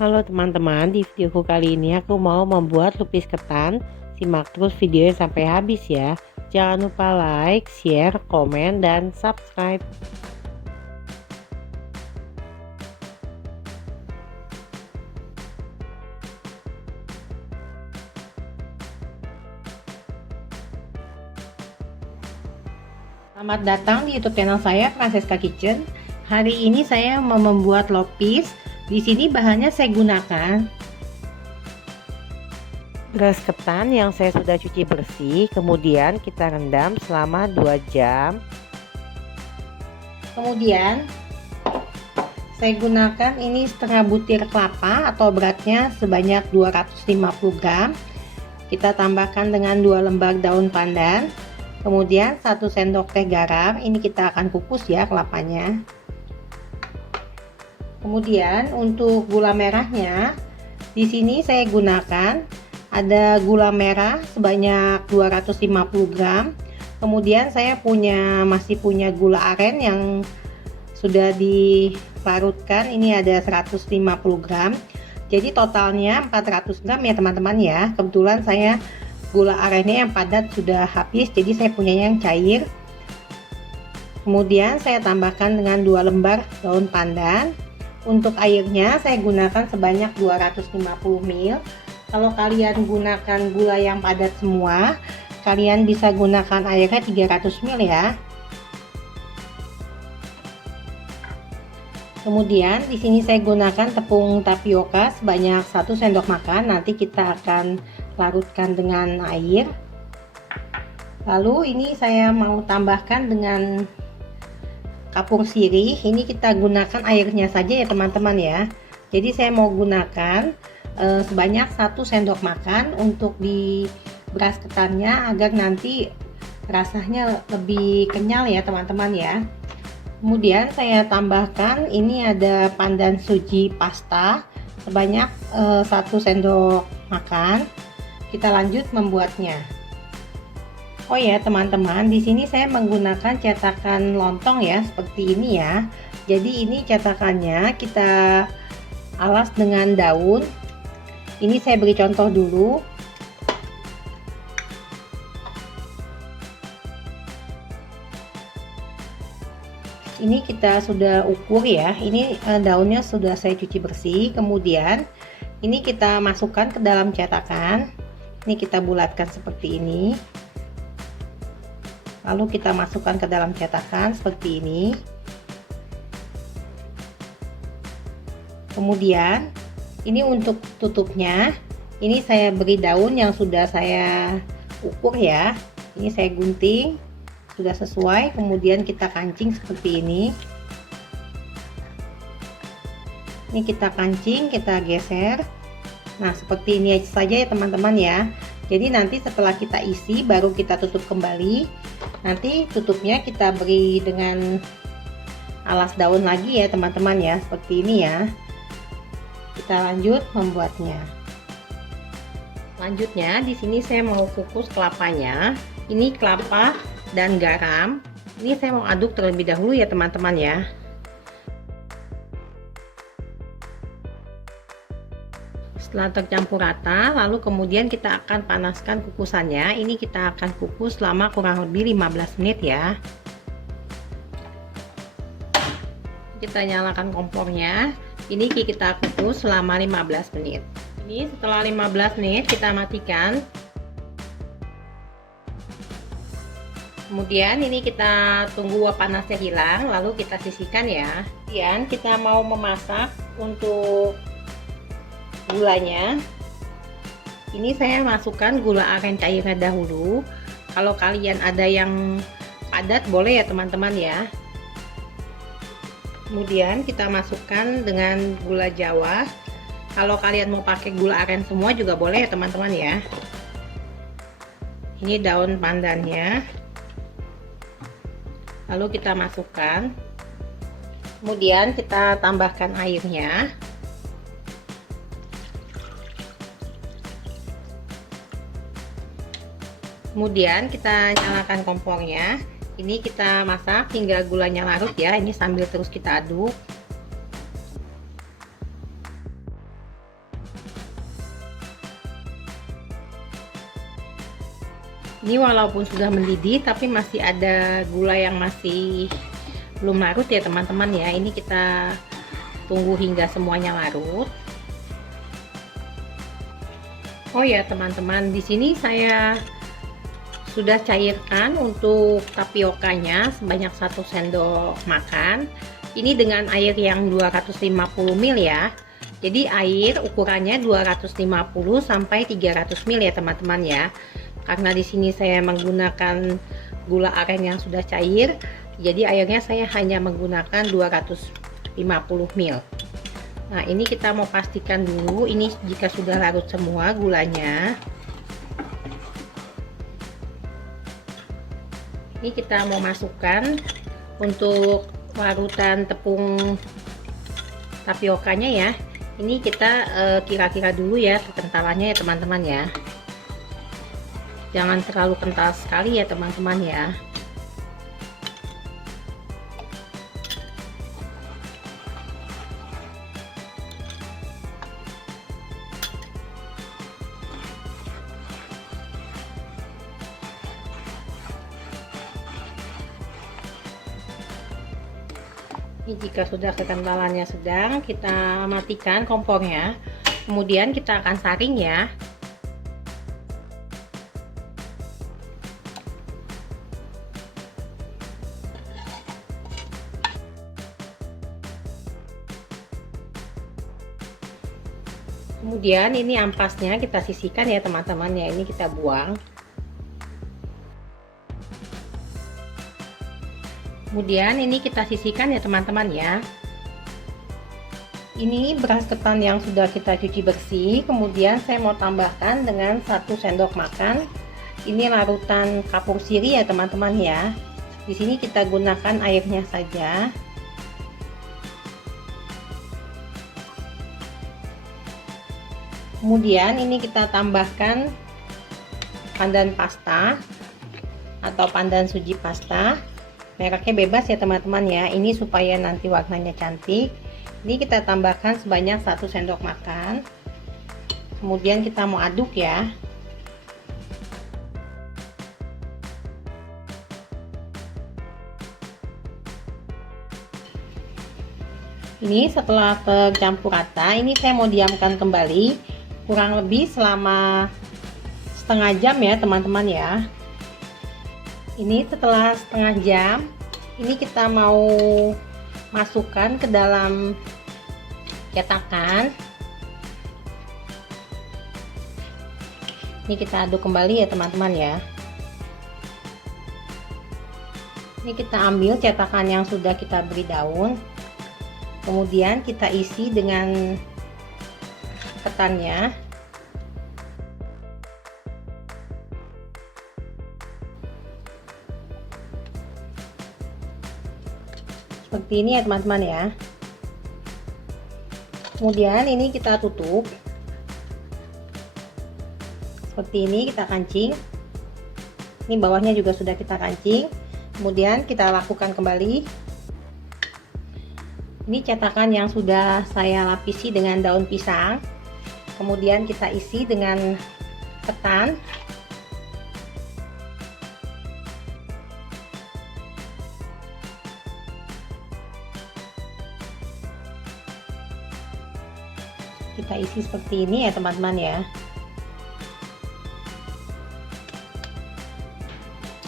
Halo teman-teman, di videoku kali ini aku mau membuat lupis ketan. Simak terus videonya sampai habis ya. Jangan lupa like, share, komen, dan subscribe. Selamat datang di YouTube channel saya, Francesca Kitchen. Hari ini saya mau membuat lupis. Di sini bahannya saya gunakan beras ketan yang saya sudah cuci bersih, kemudian kita rendam selama 2 jam. Kemudian saya gunakan ini setengah butir kelapa atau beratnya sebanyak 250 gram. Kita tambahkan dengan 2 lembar daun pandan. Kemudian 1 sendok teh garam. Ini kita akan kukus ya kelapanya. Kemudian untuk gula merahnya, di sini saya gunakan ada gula merah sebanyak 250 gram. Kemudian saya masih punya gula aren yang sudah dilarutkan. Ini ada 150 gram. Jadi totalnya 400 gram ya teman-teman ya. Kebetulan saya gula arennya yang padat sudah habis, jadi saya punya yang cair. Kemudian saya tambahkan dengan 2 lembar daun pandan. Untuk airnya saya gunakan sebanyak 250 ml. Kalau kalian gunakan gula yang padat semua, kalian bisa gunakan airnya 300 ml ya. Kemudian di sini saya gunakan tepung tapioka sebanyak 1 sendok makan. Nanti kita akan larutkan dengan air. Lalu ini saya mau tambahkan dengan kapur sirih. Ini kita gunakan airnya saja ya teman-teman ya. Jadi saya mau gunakan sebanyak 1 sendok makan untuk di beras ketannya agar nanti rasanya lebih kenyal ya teman-teman ya. Kemudian saya tambahkan ini ada pandan suji pasta sebanyak 1 sendok makan. Kita lanjut membuatnya. Oh ya teman-teman, di sini saya menggunakan cetakan lontong ya, seperti ini ya. Jadi ini cetakannya kita alas dengan daun. Ini saya beri contoh dulu. Ini kita sudah ukur ya. Ini daunnya sudah saya cuci bersih. Kemudian ini kita masukkan ke dalam cetakan. Ini kita bulatkan seperti ini. Lalu kita masukkan ke dalam cetakan seperti ini. Kemudian ini untuk tutupnya, ini saya beri daun yang sudah saya ukur ya. Ini saya gunting, sudah sesuai. Kemudian kita kancing seperti ini. Ini kita kancing, kita geser. Nah seperti ini saja ya teman-teman ya. Jadi nanti setelah kita isi baru kita tutup kembali. Nanti tutupnya kita beri dengan alas daun lagi ya teman-teman ya, seperti ini ya. Kita lanjut membuatnya. Selanjutnya di sini saya mau kukus kelapanya. Ini kelapa dan garam. Ini saya mau aduk terlebih dahulu ya teman-teman ya. Setelah tercampur rata, lalu kemudian kita akan panaskan kukusannya. Ini kita akan kukus selama kurang lebih 15 menit ya. Kita nyalakan kompornya. Ini kita kukus selama 15 menit. Ini setelah 15 menit kita matikan. Kemudian ini kita tunggu uap panasnya hilang, lalu kita sisihkan ya. Kemudian kita mau memasak untuk gulanya. Ini saya masukkan gula aren cairnya dahulu. Kalau kalian ada yang padat boleh ya teman-teman ya. Kemudian kita masukkan dengan gula jawa. Kalau kalian mau pakai gula aren semua juga boleh ya teman-teman ya. Ini daun pandannya. Lalu kita masukkan. Kemudian kita tambahkan airnya. Kemudian kita nyalakan kompornya. Ini kita masak hingga gulanya larut ya. Ini sambil terus kita aduk. Ini walaupun sudah mendidih tapi masih ada gula yang masih belum larut ya teman-teman ya. Ini kita tunggu hingga semuanya larut. Oh ya teman-teman, di sini saya sudah cairkan untuk tapiokanya sebanyak 1 sendok makan. Ini dengan air yang 250 ml ya. Jadi air ukurannya 250 sampai 300 ml ya teman-teman ya. Karena di sini saya menggunakan gula aren yang sudah cair, jadi airnya saya hanya menggunakan 250 ml. Nah, ini kita mau pastikan dulu ini jika sudah larut semua gulanya. Ini kita mau masukkan untuk larutan tepung tapiokanya ya. Ini kita kira-kira dulu ya kekentalannya ya teman-teman ya. Jangan terlalu kental sekali ya teman-teman ya. Ini jika sudah kekentalannya sedang, kita matikan kompornya. Kemudian kita akan saring ya. Kemudian ini ampasnya kita sisihkan ya teman-teman ya, ini kita buang. Kemudian ini kita sisihkan ya teman-teman ya. Ini beras ketan yang sudah kita cuci bersih. Kemudian saya mau tambahkan dengan 1 sendok makan. Ini larutan kapur sirih ya teman-teman ya. Di sini kita gunakan airnya saja. Kemudian ini kita tambahkan pandan pasta atau pandan suji pasta. Mereknya bebas ya teman-teman ya. Ini supaya nanti warnanya cantik. Ini kita tambahkan sebanyak 1 sendok makan. Kemudian kita mau aduk ya. Ini setelah tercampur rata, ini saya mau diamkan kembali kurang lebih selama setengah jam ya teman-teman ya. Ini setelah setengah jam, ini kita mau masukkan ke dalam cetakan. Ini kita aduk kembali ya teman-teman ya. Ini kita ambil cetakan yang sudah kita beri daun, kemudian kita isi dengan ketannya. Seperti ini ya teman-teman ya. Kemudian ini kita tutup. Seperti ini kita kancing. Ini bawahnya juga sudah kita kancing. Kemudian kita lakukan kembali. Ini cetakan yang sudah saya lapisi dengan daun pisang. Kemudian kita isi dengan ketan. Kita isi seperti ini ya teman-teman ya.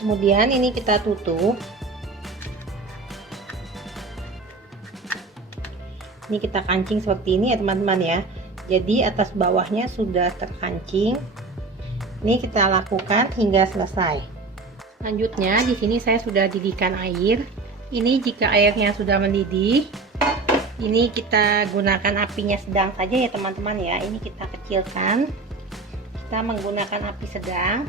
Kemudian ini kita tutup. Ini kita kancing seperti ini ya teman-teman ya. Jadi atas bawahnya sudah terkancing. Ini kita lakukan hingga selesai. Selanjutnya di sini saya sudah didihkan air. Ini jika airnya sudah mendidih, ini kita gunakan apinya sedang saja ya teman-teman ya. Ini kita kecilkan. Kita menggunakan api sedang.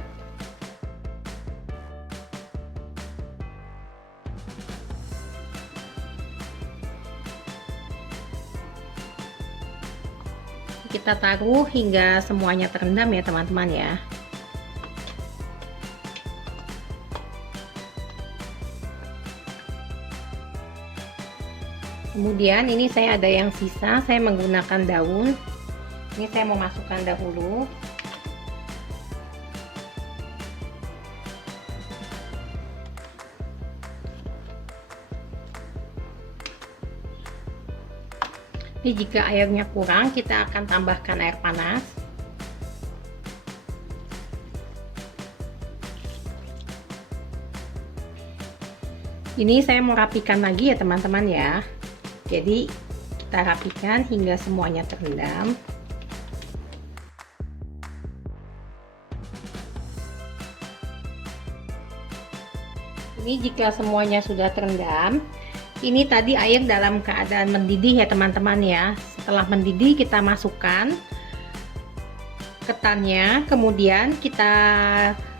Kita taruh hingga semuanya terendam ya teman-teman ya. Kemudian ini saya ada yang sisa, saya menggunakan daun. Ini saya mau masukkan dahulu. Ini jika airnya kurang, kita akan tambahkan air panas. Ini saya mau rapikan lagi ya teman-teman ya. Jadi kita rapikan hingga semuanya terendam. Ini jika semuanya sudah terendam, ini tadi air dalam keadaan mendidih ya teman-teman ya. Setelah mendidih kita masukkan ketannya, kemudian kita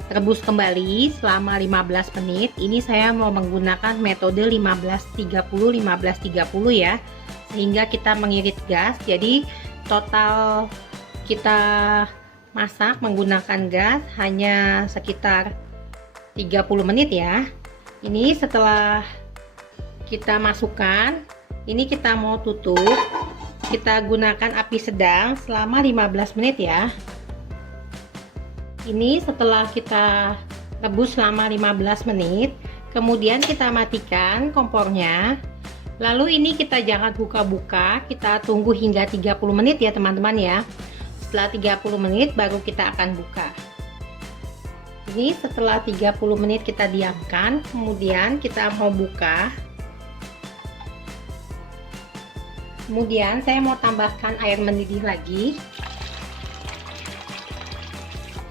rebus kembali selama 15 menit. Ini saya mau menggunakan metode 15-30 ya, sehingga kita mengirit gas. Jadi total kita masak menggunakan gas hanya sekitar 30 menit ya. Ini setelah kita masukkan, ini kita mau tutup. Kita gunakan api sedang selama 15 menit ya. Ini setelah kita rebus selama 15 menit, kemudian kita matikan kompornya. Lalu ini kita jangan buka-buka, kita tunggu hingga 30 menit ya teman-teman ya. Setelah 30 menit baru kita akan buka. Ini setelah 30 menit kita diamkan, kemudian kita mau buka. Kemudian saya mau tambahkan air mendidih lagi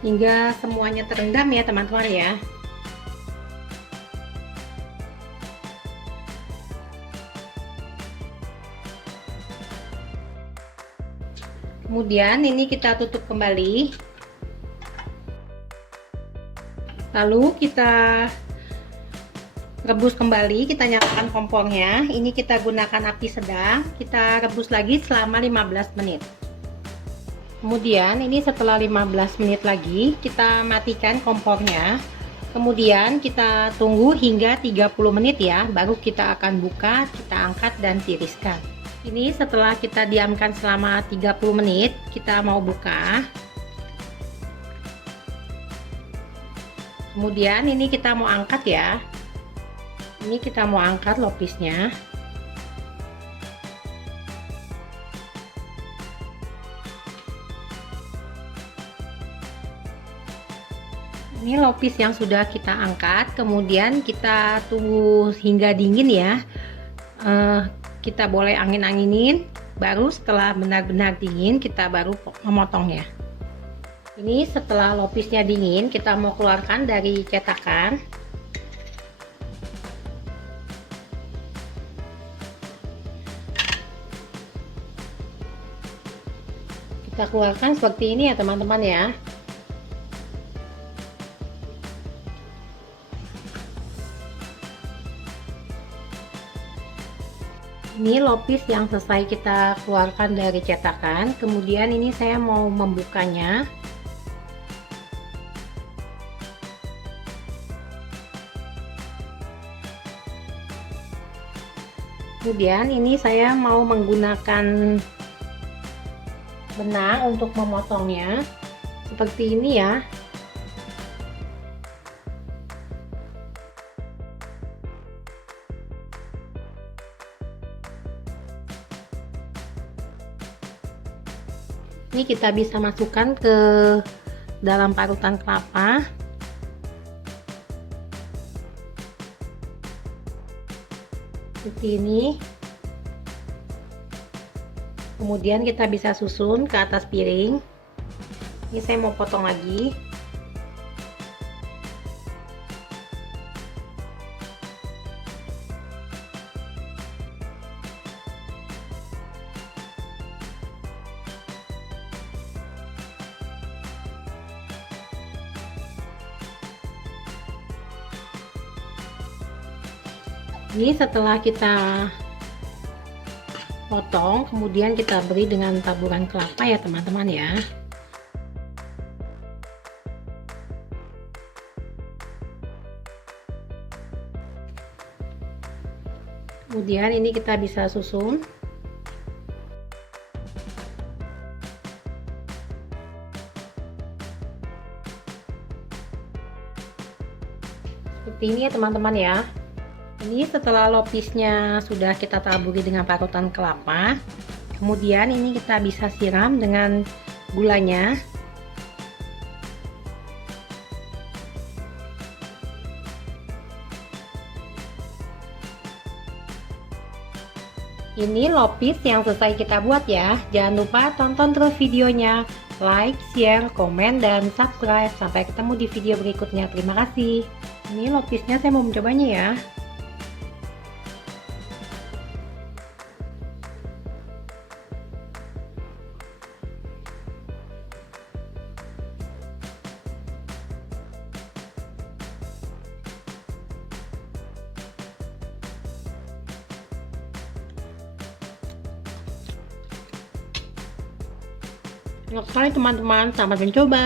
hingga semuanya terendam ya teman-teman ya. Kemudian ini kita tutup kembali, lalu kita rebus kembali, kita nyalakan kompornya. Ini kita gunakan api sedang, kita rebus lagi selama 15 menit. Kemudian ini setelah 15 menit lagi kita matikan kompornya. Kemudian kita tunggu hingga 30 menit ya, baru kita akan buka, kita angkat dan tiriskan. Ini setelah kita diamkan selama 30 menit, kita mau buka. Kemudian ini kita mau angkat ya. Ini kita mau angkat lopisnya. Ini lopis yang sudah kita angkat, kemudian kita tunggu hingga dingin ya. Kita boleh angin-anginin, baru setelah benar-benar dingin kita baru memotongnya. Ini setelah lopisnya dingin, kita mau keluarkan dari cetakan. Kita keluarkan seperti ini ya teman-teman ya. Ini lopis yang selesai kita keluarkan dari cetakan. Kemudian ini saya mau membukanya. Kemudian ini saya mau menggunakan benang untuk memotongnya seperti ini ya. Ini kita bisa masukkan ke dalam parutan kelapa. Seperti ini. Kemudian kita bisa susun ke atas piring. Ini saya mau potong lagi. Ini setelah kita potong, kemudian kita beri dengan taburan kelapa ya teman-teman ya. Kemudian ini kita bisa susun. Seperti ini ya teman-teman ya. Ini setelah lopisnya sudah kita taburi dengan parutan kelapa, Kemudian ini kita bisa siram dengan gulanya. Ini lopis yang selesai kita buat ya. Jangan lupa tonton terus videonya. Like, share, komen, dan subscribe. Sampai ketemu di video berikutnya. Terima kasih. Ini lopisnya saya mau mencobanya ya. Enak sekali teman-teman, selamat mencoba.